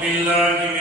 بالله من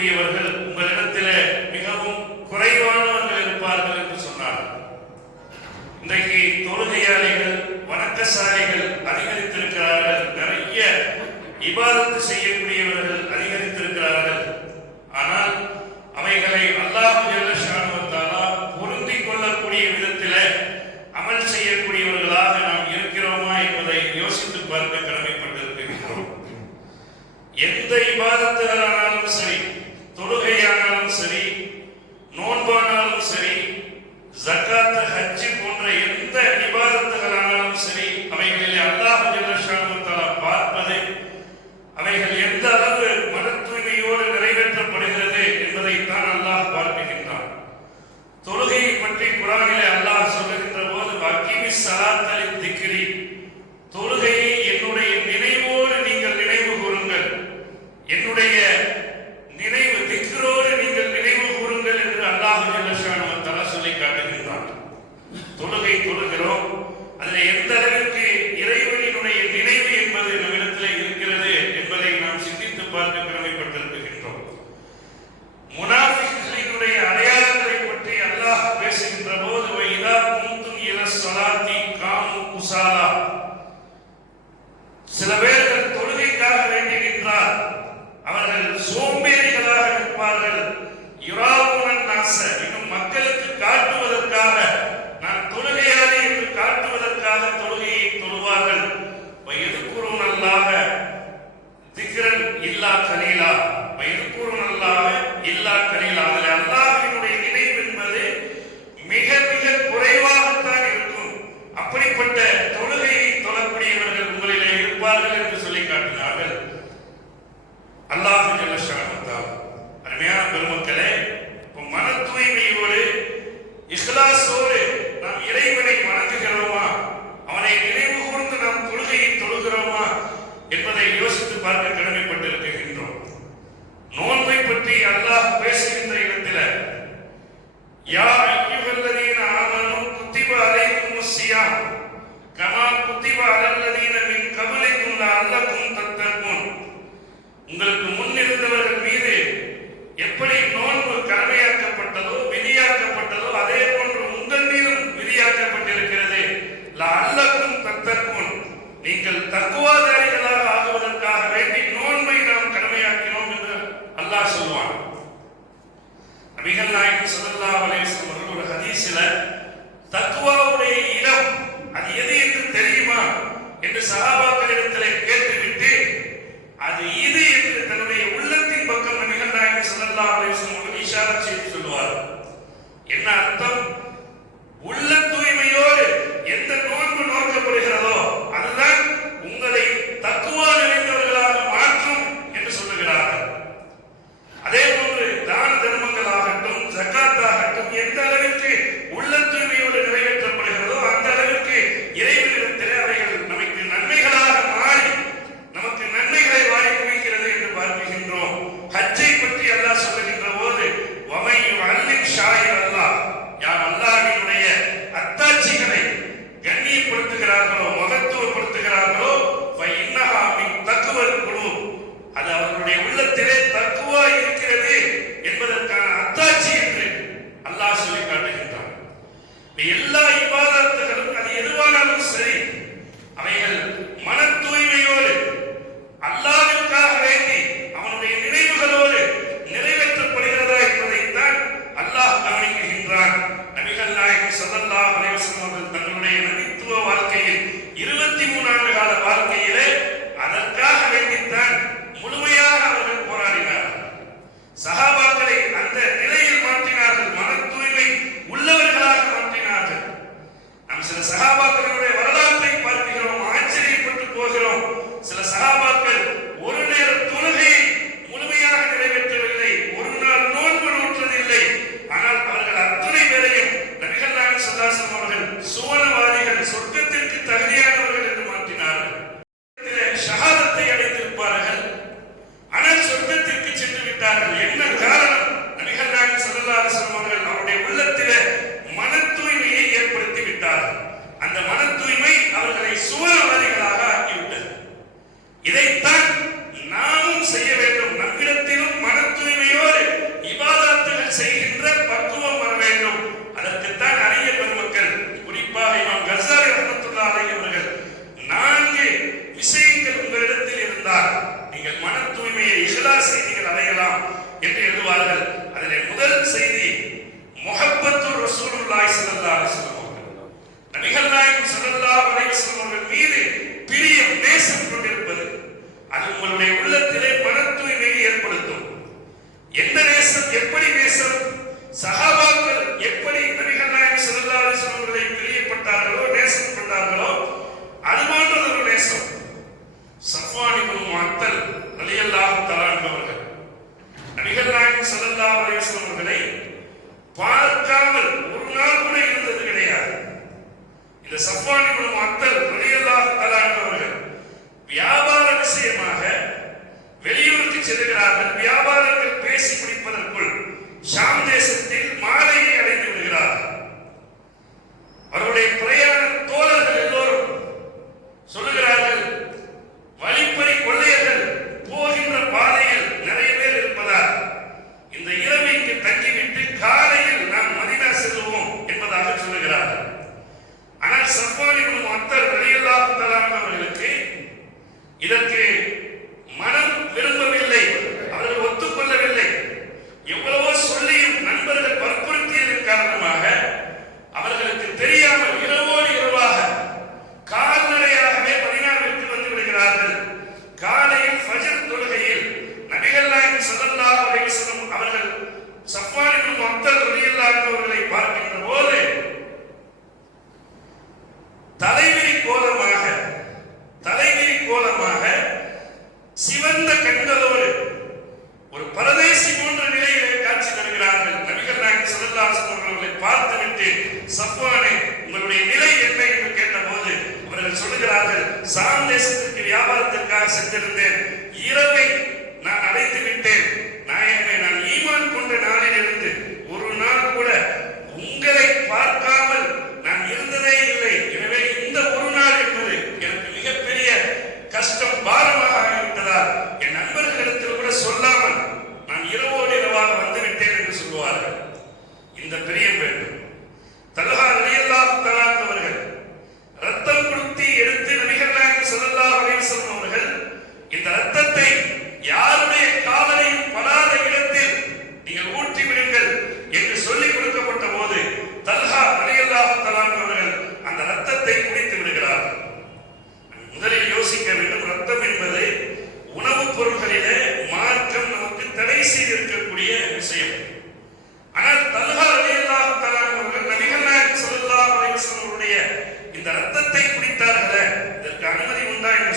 கூடியவர்கள் உங்களிடத்தில் மிகவும் குறைவானவர்கள் இருப்பார்கள் என்று சொன்னார் இன்றைக்கு தொழுகையாளிகள் வணக்கசாலைகள் அதிகரித்திருக்கிறார்கள். நிறைய இபாதத்து செய்யக்கூடியவர்கள் அதிகரித்திருக்கிறார்கள். ஆனால் அவைகளை அல்லாஹ் ஜல்லஷானுவத்தாலா பொருந்தி கொள்ளக்கூடிய விதத்தில் அமல் செய்யக்கூடியவர்களாக நாம் இருக்கிறோமா என்பதை யோசித்து பார்க்க கடமைப்பட்டிருக்கின்றோம். எந்த இபாதத்துகளான தொழுகையை பற்றி குரானிலே அல்லாஹ் சொல்லுகின்ற போது வக்கீமி சலாத்தலை செல்லல்லா அலைவசம் அவர்கள் தங்களுடைய நபித்துவ வாழ்க்கையில் இருபத்தி மூன்று ஆண்டு கால வாழ்க்கையிலே இந்த சஃபானி குழு அத்தல் வெளியெல்லாம் தலாண்டவர்கள் வியாபார விஷயமாக வெளியூருக்கு செல்கிறார்கள். வியாபாரங்கள் பேசி முடிப்பதற்குள் ஷாம் தேசத்தில்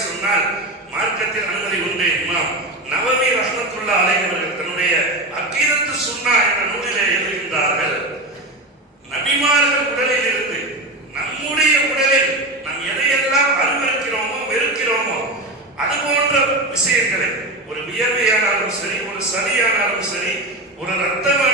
சொன்னால் மார்க்கத்தில் அனுமதி உண்டு. இமாம் நவமி ரஹமத்துல்லா அலை அவர்கள் தன்னுடைய அக்கீரத்து சுன்னா என்ற நூலிலே எழுதுகின்றார்கள் நபிமார்கள் உடலில் இருந்து நம்முடைய உடலில் நாம் எதையெல்லாம் அனுமதிக்கிறோமோ வெறுக்கிறோமோ அது போன்ற விஷயங்களை ஒரு வியர்வையானாலும் சரி ஒரு சளியானாலும் சரி ஒரு ரத்தமான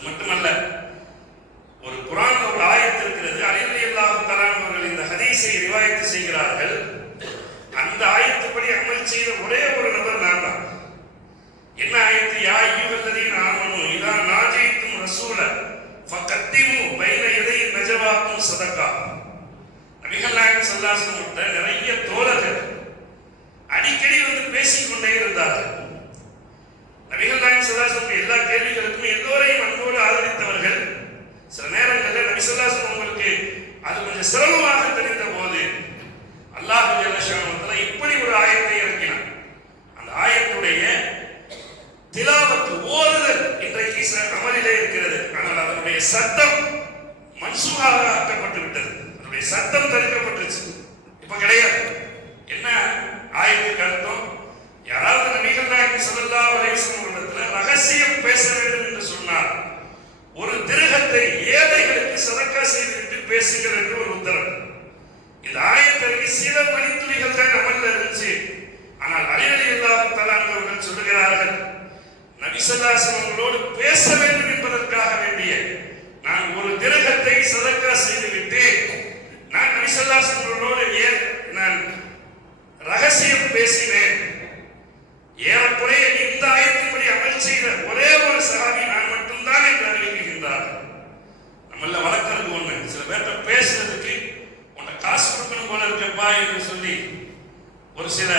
அது மட்டுமல்ல ஒரு குரான் ஒரு ஆயத்து இருக்கிறது அலிரலி அல்லாஹு தலான் இந்த ஹதீஸை ரிவாயத்து செய்கிறார்கள். அந்த ஆயத்துப்படி அமல் செய்த ஒரே ஒரு நபர் நான் தான் என்ன ஆயத்து? யா ஐயுகல்லதீன ஆமனு இதான் நாஜைத்தும் ரசூல ஃபகத்திமு பைன எதை நஜவாக்கும் சதக்கா. நபிகள் நாயகம் சல்லாசனம் நிறைய தோழர்கள் அடிக்கடி வந்து பேசிக்கொண்டே இருந்தார்கள். நபிகள் நாயகம் ஸல்லல்லாஹு எல்லா கேள்விகளுக்கும் எல்லோரையும் அன்போடு ஆதரித்தவர்கள். சில நேரங்களில் நபி ஸல்லல்லாஹு உங்களுக்கு அது கொஞ்சம் சிரமமாக தெரிந்த போது அல்லாஹ் ஜல்லஷானு இப்படி ஒரு ஆயத்தை இறக்கினான். அந்த ஆயத்துடைய திலாவத்து ஓதுதல் இன்றைக்கு அமலிலே இருக்கிறது. ஆனால் அதனுடைய சத்தம் மன்சூராக ஆக்கப்பட்டு விட்டது. அதனுடைய சத்தம் தடுக்கப்பட்டுருச்சு இப்ப கிடையாது. என்ன ஆயத்துக்கு அர்த்தம்? யாராவது நபிகள் நாயகம் அலைஹி வஸல்லம் ரகசியம் பேச வேண்டும் என்று சொன்னார். ஒரு திருகத்தை ஏழைகளுக்கு சதக்கா செய்துவிட்டு பேசுங்கள் என்று ஒரு உத்தரவு. இந்த ஆயத்திற்கு சில மணித்துளிகள் தான் அமல்ல இருந்துச்சு. ஆனால் அலிரலி இல்லாத தலான் சொல்லுகிறார்கள் நபிசல்லாசன் அவர்களோடு பேச வேண்டும் என்பதற்காக வேண்டிய நான் ஒரு திருகத்தை சதக்கா செய்துவிட்டு நான் நபிசல்லாசன் அவர்களோடு ஏன் நான் ரகசியம் பேசினேன் ஏறக்குறைய இந்த ஆயத்தின்படி அமல் செய்த ஒரே ஒரு சகாபி நான் மட்டும்தான் என்று அறிவிக்கின்றார். நம்மள வளர்க்கறது ஒண்ணு. சில பேர்கிட்ட பேசுறதுக்கு உன்னை காசு கொடுக்கணும் போல இருக்கப்பா என்று சொல்லி ஒரு சில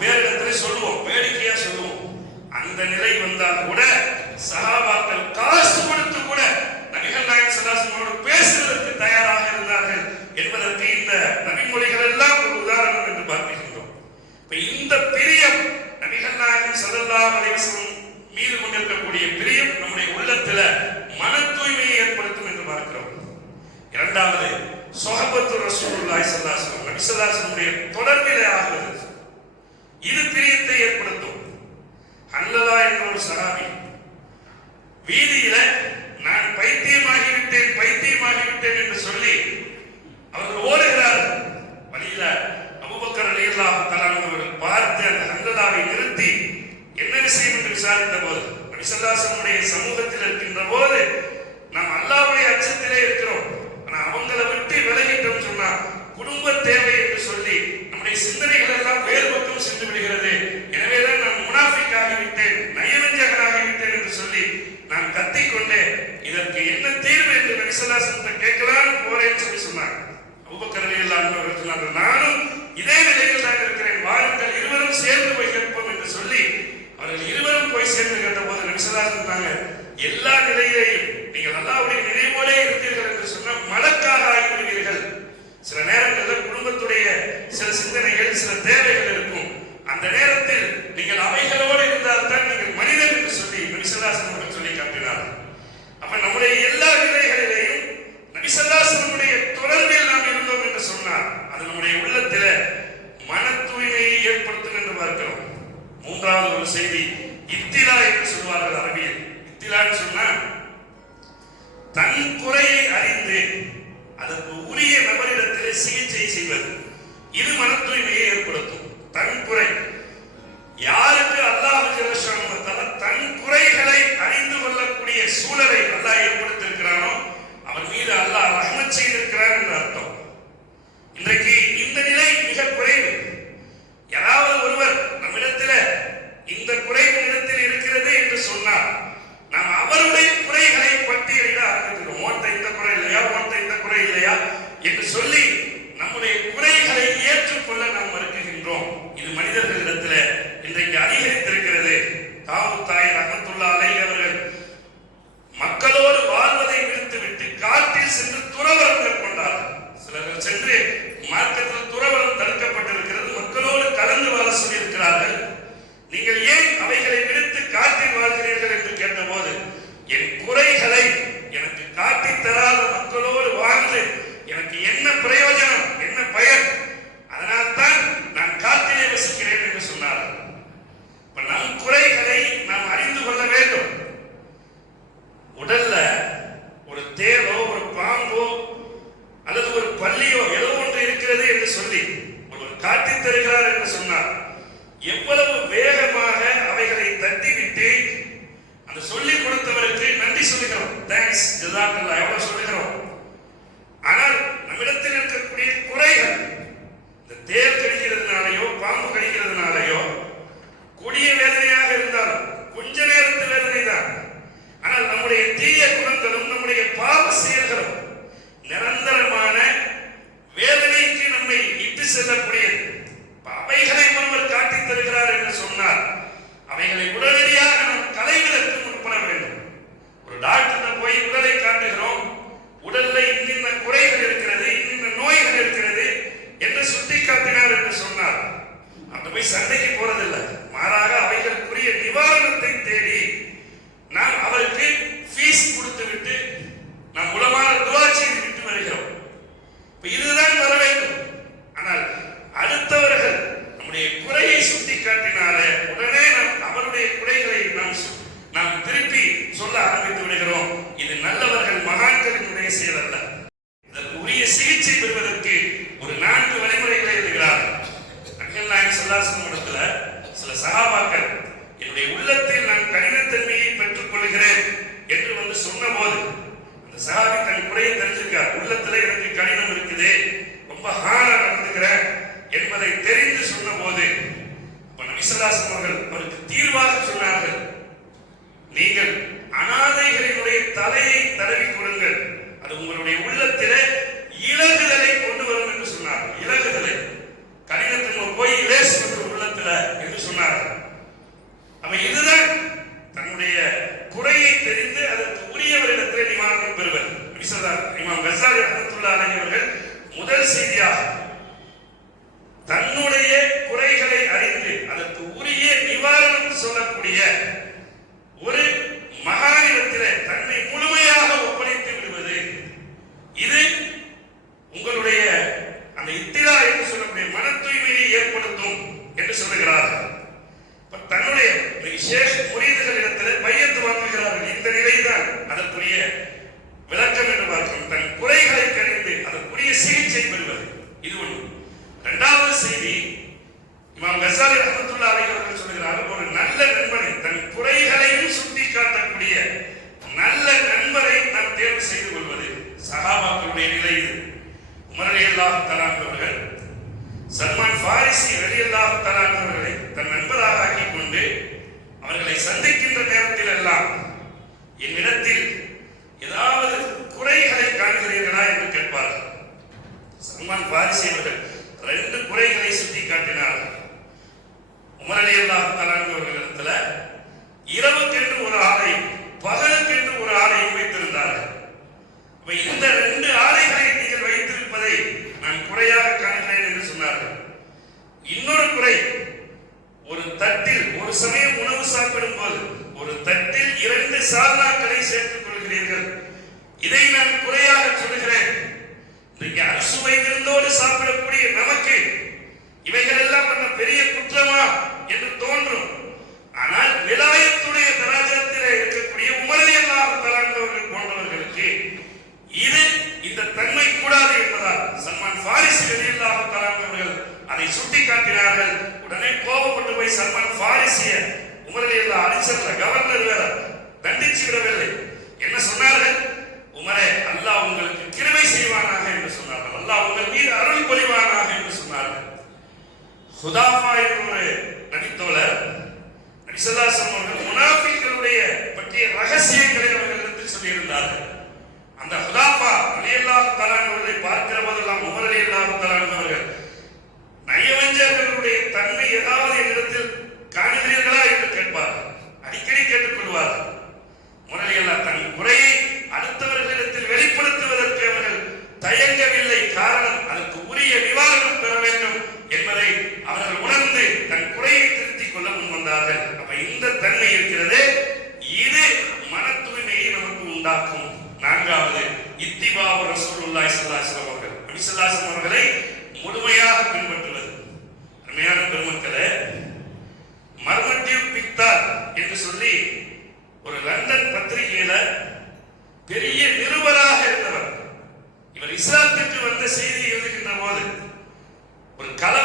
பேரிடத்துல சொல்லுவோம் வேடிக்கையா சொல்லுவோம். அந்த நிலை வந்தால் கூட சகாபாக்கள் காசு கொடுத்து கூட நபிகள் நாயக் சதாசனோடு பேசுவதற்கு தயாராக இருந்தார்கள் என்பதற்கு இந்த நபிமொழிகள் எல்லாம் ஒரு உதாரணம் என்று பார்த்தீர்கள் இந்த பிரியம் நபிகள்நாயகம் நாயகம் ஸல்லல்லாஹு மீது கொண்டிருக்கக்கூடிய பிரியம் நம்முடைய உள்ளத்துல மன தூய்மையை ஏற்படுத்தும் என்று பார்க்கிறோம். இரண்டாவது சொஹபத்து ரசூலுல்லாஹி ஸல்லல்லாஹு அலைஹி வஸல்லம் நபி தொடர்பிலே ஆகிறது. இது பிரியத்தை ஏற்படுத்தும். அல்லலா என்ற ஒரு சஹாபி வீதியில நான் பைத்தியமாகிவிட்டேன் பைத்தியமாகிவிட்டேன் என்று சொல்லி அவர்கள் ஓடுகிறார்கள். வழியில அபுபக்கர் அலியல்லாஹு தஆலா அவர்கள் பார்த்து அந்த ஹந்தலாவை நிறுத்தி என்ன விஷயம் என்று விசாரித்த போது நபிசல்லாசனுடைய சமூகத்தில் இருக்கின்ற போது நாம் அல்லாவுடைய அச்சத்திலே இருக்கிறோம். ஆனா அவங்கள விட்டு விலகிட்டோம் சொன்னா குடும்ப தேவை என்று சொல்லி நம்முடைய சிந்தனைகள் எல்லாம் வேறு பக்கம் சென்று விடுகிறது. எனவேதான் நான் முனாஃபிக் ஆகிவிட்டேன் நயவஞ்சகனாகிவிட்டேன் என்று சொல்லி நான் கத்திக்கொண்டே இதற்கு என்ன தீர்வு என்று நபிசல்லாசனத்தை கேட்கலாம் போறேன்னு சொல்லி சொன்னாங்க உபகரணி இல்லாமல் அன்ஹு நானும் இதே நிலையில் நான் இருக்கிறேன். வாருங்கள் இருவரும் சேர்ந்து போய் கேட்போம் என்று சொல்லி அவர்கள் இருவரும் போய் சேர்ந்து கேட்டபோது நபிசல்லாசன் இருந்தாங்க எல்லா நிலையிலேயும் நீங்கள் அல்லாஹ்வுடைய நினைவோடே இருந்தீர்கள் என்று சொன்னால் மலக்காக ஆகிவிடுவீர்கள். சில நேரங்களில் குடும்பத்துடைய சில சிந்தனைகள் சில தேவைகள் இருக்கும். அந்த நேரத்தில் நீங்கள் அவைகளோடு இருந்தால் தான் நீங்கள் மனிதன் என்று சொல்லி நபிசல்லாசன் என்று சொல்லி நம்முடைய குறைகளை ஏற்றுக்கொள்ள நாம் மறுக்கின்றோம். இது மனிதர்கள் காட்டித் என்று சொன்னார். எவ்வளவு வேகமாக அவைகளை தட்டிவிட்டு அந்த சொல்லிக் கொடுத்தவருக்கு நன்றி சொல்லுகிறோம். தேங்க்ஸ் ஜதாக்கல்லா எவ்வளவு சொல்லுகிறோம் ஆனால் நம்மிடத்தில் இருக்கக்கூடிய குறைகள் இந்த தேர் கடிக்கிறதுனாலயோ பாம்பு கடிக்கிறதுனாலயோ கொடிய வேதனையாக இருந்தாலும் கொஞ்ச நேரத்து வேதனை தான் ஆனால் நம்முடைய தீய குணங்களும் நம்முடைய பாவ செயல்களும் நிரந்தரமான வேதனைக்கு நம்மை இட்டு செல்லக்கூடியது இப்ப அவைகளை ஒருவர் காட்டித் தருகிறார் என்று சொன்னார் அவைகளை உடனடியாக நாம் களைவதற்கு முற்பட வேண்டும் ஒரு டாக்டர் போய் உடலை காட்டுகிறோம் உடல்ல இன்னின்ன குறைகள் இருக்கிறது இன்னின்ன நோய்கள் இருக்கிறது என்று சுட்டி காட்டினார் என்று சொன்னார் அந்த போய் சண்டைக்கு போறதில்லை மாறாக அவைகளுக்குரிய நிவாரணத்தை தேடி நாம் அவருக்கு ஃபீஸ் கொடுத்து விட்டு நாம் உலமான துவா செய்து விட்டு வருகிறோம் இப்ப இதுதான் வர வேண்டும் ஆனால் அடுத்தவர்கள் நம்முடைய குறையை சுட்டி காட்டினாலே உடனே நாம் அவருடைய குறைகளை நாம் சு- நாம் திருப்பி சொல்ல ஆரம்பித்து விடுகிறோம் இது நல்லவர்கள் மகான்களினுடைய செயல் அல்ல இதற்கு உரிய சிகிச்சை பெறுவதற்கு ஒரு நான்கு வழிமுறைகளை எழுதுகிறார் அண்ணல் நாயகம் சல்லாசனம் இடத்துல சில சகாபாக்கள் என்னுடைய உள்ளத்தில் நான் கடினத்தன்மையை பெற்றுக் கொள்கிறேன் என்று வந்து சொன்னபோது அந்த சகாபி தன் குறையை தெரிஞ்சிருக்கார் உள்ளத்துல எனக்கு கடினம் இருக்குது ரொம்ப ஹாரா நடந்துக்கிறேன் என்பதை தெரிந்து சொன்னபோது அப்ப நபிசல்லாசம் அவர்கள் அவருக்கு தீர்வாக சொன்னார்கள் நீங்கள் அனாதைகளினுடைய தலையை கொடுங்கள். அது உங்களுடைய உள்ளத்திலே இலகுதலை கொண்டு வரும் என்று சொன்னார் இலகுதலை. கடினத்தின் போய் லேஸ் உள்ளத்துல என்று சொன்னார் அவன் இதுதான் தன்னுடைய குறையை தெரிந்து அதற்கு உரியவரிடத்தில் நிவாரணம் பெறுவர் விசதார் இமாம் கசாலி ரஹமத்துல்லா அவர்கள் முதல் செய்தியாக தன்னுடைய குறைகளை அறிந்து அதற்கு உரிய நிவாரணம் சொல்லக்கூடிய ஒரு மகானிடத்திலே தன்னை முழுமையாக ஒப்படைத்து விடுவது. இது உங்களுடைய அந்த இத்திரா என்று சொல்லக்கூடிய மன தூய்மையை ஏற்படுத்தும் என்று சொல்லுகிறார்கள். தன்னுடைய விசேஷ ஷேஷ் முரீதுகளிடத்தில் பையத்து வாங்குகிறார்கள். இந்த நிலைதான் அதற்குரிய விளக்கம் என்று பார்க்கிறோம் தன் குறைகளை கணிந்து அதற்குரிய சிகிச்சை பெறுவது. இது ஒன்று இரண்டாவது செய்தி இமாம் கசாலி ரஹமத்துல்லா அலைஹி அவர்கள் சொல்கிறார்கள் ஒரு நல்ல நண்பனை தன் குறைகளையும் சுட்டி காட்டக்கூடிய நல்ல நண்பரை நாம் தேர்வு செய்து கொள்வது சஹாபாக்களுடைய நிலை இது உமர் ரலியல்லாஹு தஆலா அவர்கள் சல்மான் ஃபாரிசி ரலியல்லாஹு தஆலா அவர்களை தன் நண்பராக ஆக்கிக் கொண்டு அவர்களை சந்திக்கின்ற நேரத்தில் எல்லாம் என்னிடத்தில் ஏதாவது குறைகளை காண்கிறீர்களா என்று கேட்பார்கள் சல்மான் பாரிசி அவர்கள் ரெண்டு குறைகளை சுட்டி காட்டினார்கள் உமர் அலி அல்லாஹ் அவர்களிடத்துல இரவுக்கென்று ஒரு ஆடையும் பகலுக்கென்று ஒரு ஆடையும் வைத்திருந்தார்கள் அப்ப இந்த ரெண்டு ஆடைகளை நீங்கள் வைத்திருப்பதை நான் குறையாக காண்கிறேன் என்று சொன்னார்கள் இன்னொரு குறை ஒரு தட்டில் ஒரு சமயம் உணவு சாப்பிடும் போது ஒரு தட்டில் இரண்டு சேர்த்துக் கொள்கிறீர்கள். இதை நான் குறையாக சொல்கிறேன் இன்றைக்கு அறுசுவை விருந்தோடு சாப்பிடக்கூடிய நமக்கு இவைகள் எல்லாம் பண்ண பெரிய குற்றமா என்று தோன்றும். ஆனால் விலாயத்துடைய தராஜத்திலே இருக்கக்கூடிய உமரலி அல்லாஹ் தலாண்டவர்கள் போன்றவர்களுக்கு இது இந்த தன்மை கூடாது என்பதால் சல்மான் பாரிஸ் வெளியில்லாக தஆலா அதை அதை சுட்டிக்காட்டினார்கள். உடனே கோபப்பட்டு போய் சல்மான் ஃபாரிசிய உமரலி அல்லாஹ் அடிச்சர்ல கவர்னர் வேற தண்டிச்சு விடவில்லை என்ன சொன்னார்கள்? உமரே அல்லாஹ் உங்களுக்கு கிருமை செய்வானாக என்று சொன்னார்கள். அல்லாஹ் உங்கள் மீது அருள் பொழிவானாக என்று சொன்னார்கள். ஹுதாஃபா என்ற ஒரு நபித்தோழர் நபிசல்லாசம் அவர்கள் முனாஃபிக்களுடைய இஸ்லாத்திற்கு வந்த செய்தி எழுதுகின்ற போது ஒரு கலவை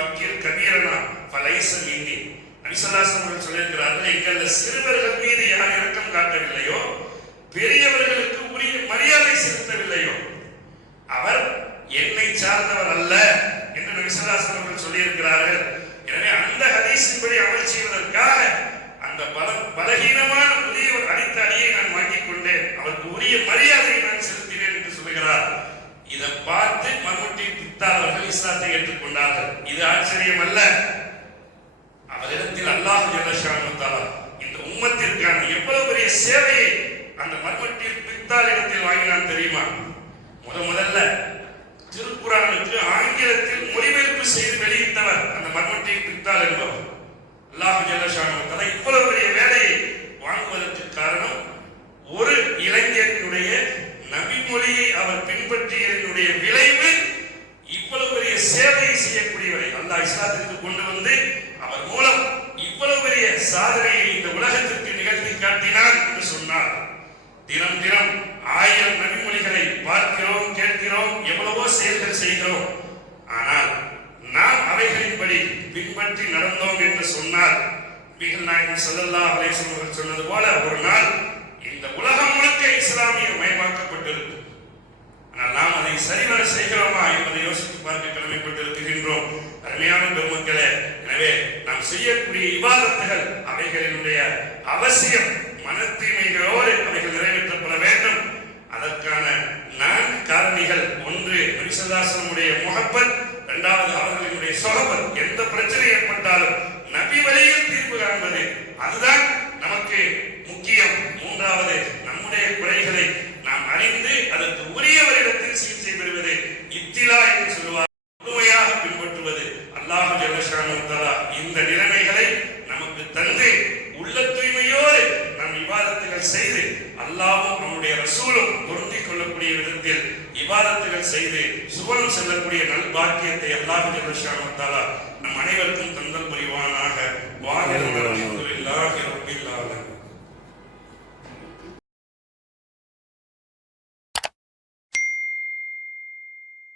வக்கீல் கபீரனா பலைசன் இந்தி அரிசலாசன் அவர்கள் சொல்லியிருக்கிறார்கள் எங்கள் சிறுவர்கள் மீது யார் இரக்கம் காட்டவில்லையோ பெரியவர்களுக்கு உரிய மரியாதை செலுத்தவில்லையோ அவர் என்னை சார்ந்தவர் அல்ல என்று விசதாசன் அவர்கள் சொல்லியிருக்கிறார்கள். எனவே அந்த ஹதீஸின்படி அமல் செய்வதற்காக அந்த பல பலகீனமான புதியவர் அடித்த அடியை நான் வாங்கிக் கொண்டேன். அவருக்கு உரிய மரியாதையை நான் செலுத்தினேன் என்று சொல்கிறார் இதை பார்த்து மம்முட்டி குப்தார் அவர்கள் இஸ்லாத்தை ஏற்றுக்கொண்டார்கள். இது ஆச்சரியம் அல்ல அவரிடத்தில் அல்லாஹ் ஜல்லஷாமுத்தாலா இந்த உம்மத்திற்கான எவ்வளவு பெரிய சேவையை அந்த மர்மட்டி பித்தார் இடத்தில் வாங்கினான் தெரியுமா? முத முதல்ல திருக்குறானுக்கு ஆங்கிலத்தில் மொழிபெயர்ப்பு செய்து வெளியிட்டவர் அந்த மர்மட்டி பித்தால் என்பவர். அல்லாஹ் ஜல்லஷாமுத்தாலா இவ்வளவு நபிசல்லாசனுடைய முகப்பன் இரண்டாவது அவர்களுடைய சொகபத் எந்த பிரச்சனை ஏற்பட்டாலும் நபி வழியில் தீர்வு காண்பது. அதுதான்